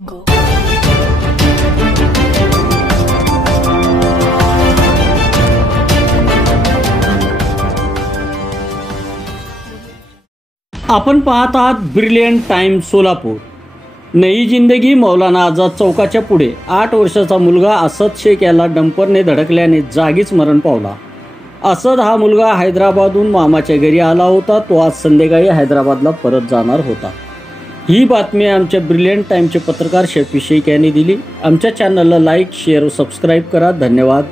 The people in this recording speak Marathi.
आपण पाहत आहात ब्रिलियंट टाइम सोलापूर। नई जिंदगी मौलाना आझाद चौकाच्या पुढे 8 वर्षाचा मुलगा असद शेख याला डंपरने धडकल्याने जागीच मरण पावला। असद हा मुलगा हैदराबादहून मामाच्या घरी आला होता। तो आज संध्याकाळी हैदराबादला परत जाणार होता। ही बातमी आमच्या ब्रिलियंट टाइमचे पत्रकार शफी शेख यांनी दिली। आमच्या चॅनलला लाईक, शेअर व सबस्क्राईब करा। धन्यवाद।